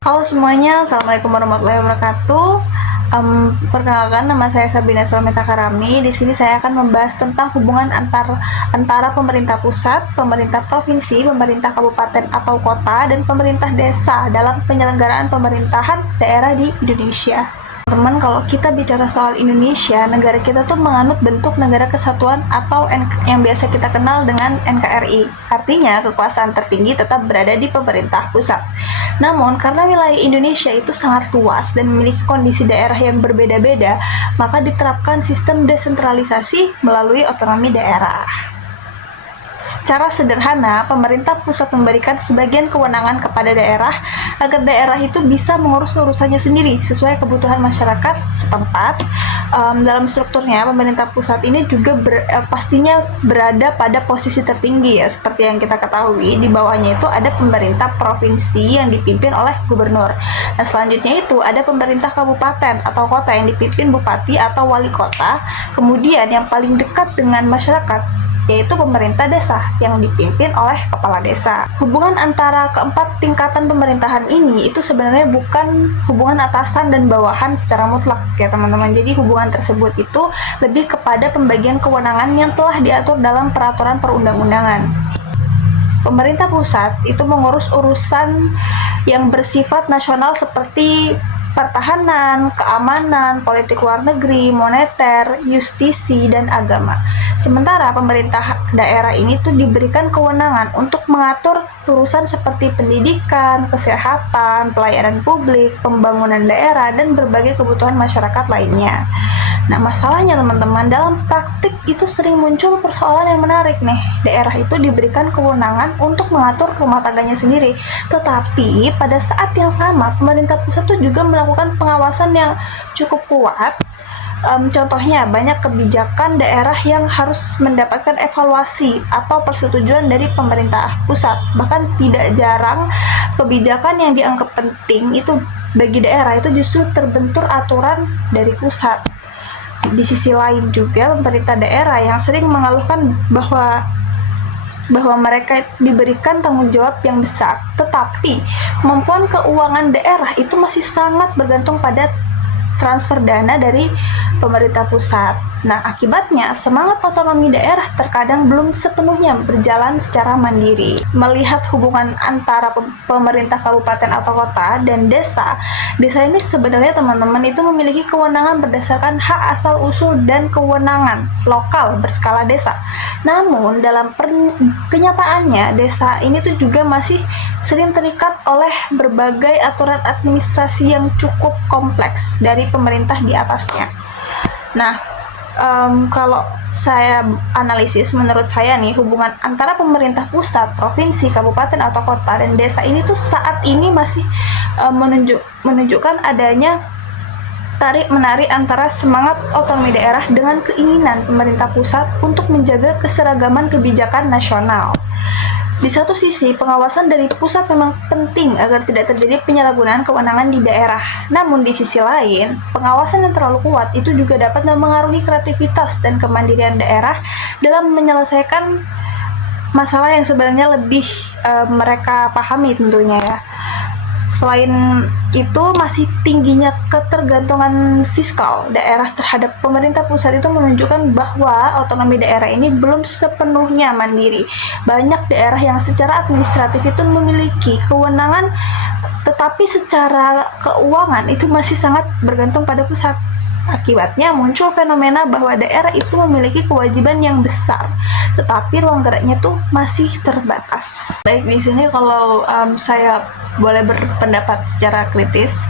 Halo semuanya, Assalamualaikum warahmatullahi wabarakatuh. Perkenalkan, nama saya Sabina Sulamita Karami. Di sini saya akan membahas tentang hubungan antara pemerintah pusat, pemerintah provinsi, pemerintah kabupaten atau kota, dan pemerintah desa dalam penyelenggaraan pemerintahan daerah di Indonesia. Teman, kalau kita bicara soal Indonesia, negara kita tuh menganut bentuk negara kesatuan atau yang biasa kita kenal dengan NKRI. Artinya, kekuasaan tertinggi tetap berada di pemerintah pusat. Namun, karena wilayah Indonesia itu sangat luas dan memiliki kondisi daerah yang berbeda-beda, maka diterapkan sistem desentralisasi melalui otonomi daerah. Secara sederhana, pemerintah pusat memberikan sebagian kewenangan kepada daerah agar daerah itu bisa mengurus urusannya sendiri sesuai kebutuhan masyarakat setempat. Dalam strukturnya, pemerintah pusat ini juga pastinya berada pada posisi tertinggi ya, seperti yang kita ketahui. Di bawahnya itu ada pemerintah provinsi yang dipimpin oleh gubernur. Nah, selanjutnya itu ada pemerintah kabupaten atau kota yang dipimpin bupati atau wali kota. Kemudian yang paling dekat dengan masyarakat yaitu pemerintah desa yang dipimpin oleh kepala desa. Hubungan antara keempat tingkatan pemerintahan ini itu sebenarnya bukan hubungan atasan dan bawahan secara mutlak ya teman-teman. Jadi hubungan tersebut itu lebih kepada pembagian kewenangan yang telah diatur dalam peraturan perundang-undangan. Pemerintah pusat itu mengurus urusan yang bersifat nasional seperti pertahanan, keamanan, politik luar negeri, moneter, justisi, dan agama. Sementara pemerintah daerah ini tuh diberikan kewenangan untuk mengatur urusan seperti pendidikan, kesehatan, pelayanan publik, pembangunan daerah, dan berbagai kebutuhan masyarakat lainnya. Nah, masalahnya teman-teman, dalam praktik itu sering muncul persoalan yang menarik nih. Daerah itu diberikan kewenangan untuk mengatur rumah tangganya sendiri. Tetapi pada saat yang sama, pemerintah pusat tuh juga melakukan pengawasan yang cukup kuat. Contohnya, banyak kebijakan daerah yang harus mendapatkan evaluasi atau persetujuan dari pemerintah pusat. Bahkan tidak jarang kebijakan yang dianggap penting itu bagi daerah itu justru terbentur aturan dari pusat. Di sisi lain juga pemerintah daerah yang sering mengeluhkan bahwa mereka diberikan tanggung jawab yang besar, tetapi kemampuan keuangan daerah itu masih sangat bergantung pada transfer dana dari pemerintah pusat. Nah, akibatnya semangat otonomi daerah terkadang belum sepenuhnya berjalan secara mandiri. Melihat hubungan antara pemerintah kabupaten atau kota dan desa ini sebenarnya teman-teman itu memiliki kewenangan berdasarkan hak asal usul dan kewenangan lokal berskala desa. Namun dalam kenyataannya desa ini tuh juga masih sering terikat oleh berbagai aturan administrasi yang cukup kompleks dari pemerintah di atasnya. Nah, kalau saya analisis, menurut saya nih, hubungan antara pemerintah pusat, provinsi, kabupaten atau kota dan desa ini tuh saat ini masih menunjukkan adanya tarik-menarik antara semangat otonomi daerah dengan keinginan pemerintah pusat untuk menjaga keseragaman kebijakan nasional. Di satu sisi, pengawasan dari pusat memang penting agar tidak terjadi penyalahgunaan kewenangan di daerah. Namun di sisi lain, pengawasan yang terlalu kuat itu juga dapat mempengaruhi kreativitas dan kemandirian daerah dalam menyelesaikan masalah yang sebenarnya lebih mereka pahami tentunya ya. Selain itu, masih tingginya ketergantungan fiskal daerah terhadap pemerintah pusat itu menunjukkan bahwa otonomi daerah ini belum sepenuhnya mandiri. Banyak daerah yang secara administratif itu memiliki kewenangan, tetapi secara keuangan itu masih sangat bergantung pada pusat. Akibatnya muncul fenomena bahwa daerah itu memiliki kewajiban yang besar, tetapi ruang geraknya tuh masih terbatas. Baik, di sini kalau saya boleh berpendapat secara kritis,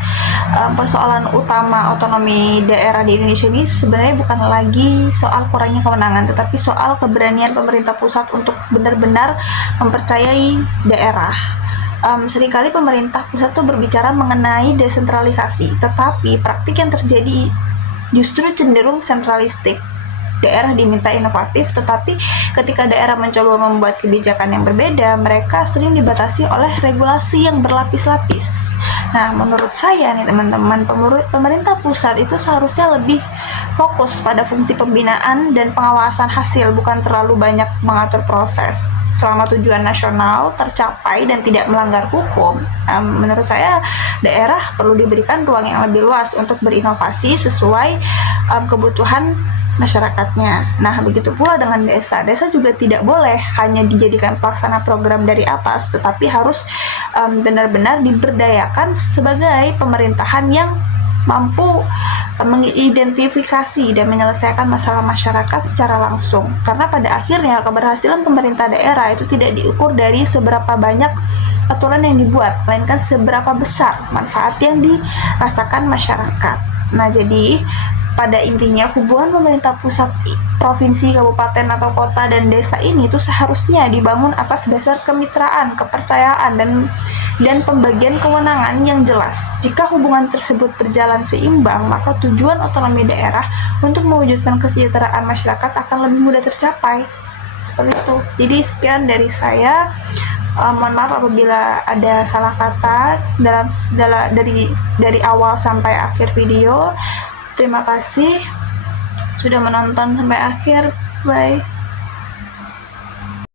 persoalan utama otonomi daerah di Indonesia ini sebenarnya bukan lagi soal kurangnya kewenangan, tetapi soal keberanian pemerintah pusat untuk benar-benar mempercayai daerah. Seringkali pemerintah pusat tuh berbicara mengenai desentralisasi, tetapi praktik yang terjadi justru cenderung sentralistik. Daerah diminta inovatif, tetapi ketika daerah mencoba membuat kebijakan yang berbeda, mereka sering dibatasi oleh regulasi yang berlapis-lapis. Nah, menurut saya nih teman-teman, pemerintah pusat itu seharusnya lebih fokus pada fungsi pembinaan dan pengawasan hasil, bukan terlalu banyak mengatur proses. Selama tujuan nasional tercapai dan tidak melanggar hukum, menurut saya daerah perlu diberikan ruang yang lebih luas untuk berinovasi sesuai kebutuhan masyarakatnya. Nah, begitu pula dengan desa. Desa juga tidak boleh hanya dijadikan pelaksana program dari atas, tetapi harus benar-benar diberdayakan sebagai pemerintahan yang mampu mengidentifikasi dan menyelesaikan masalah masyarakat secara langsung. Karena pada akhirnya keberhasilan pemerintah daerah itu tidak diukur dari seberapa banyak aturan yang dibuat, melainkan seberapa besar manfaat yang dirasakan masyarakat. Nah, jadi pada intinya hubungan pemerintah pusat, provinsi, kabupaten atau kota dan desa ini itu seharusnya dibangun atas dasar kemitraan, kepercayaan dan pembagian kewenangan yang jelas. Jika hubungan tersebut berjalan seimbang, maka tujuan otonomi daerah untuk mewujudkan kesejahteraan masyarakat akan lebih mudah tercapai. Seperti itu. Jadi sekian dari saya. Mohon maaf apabila ada salah kata dari awal sampai akhir video. Terima kasih sudah menonton sampai akhir. Bye.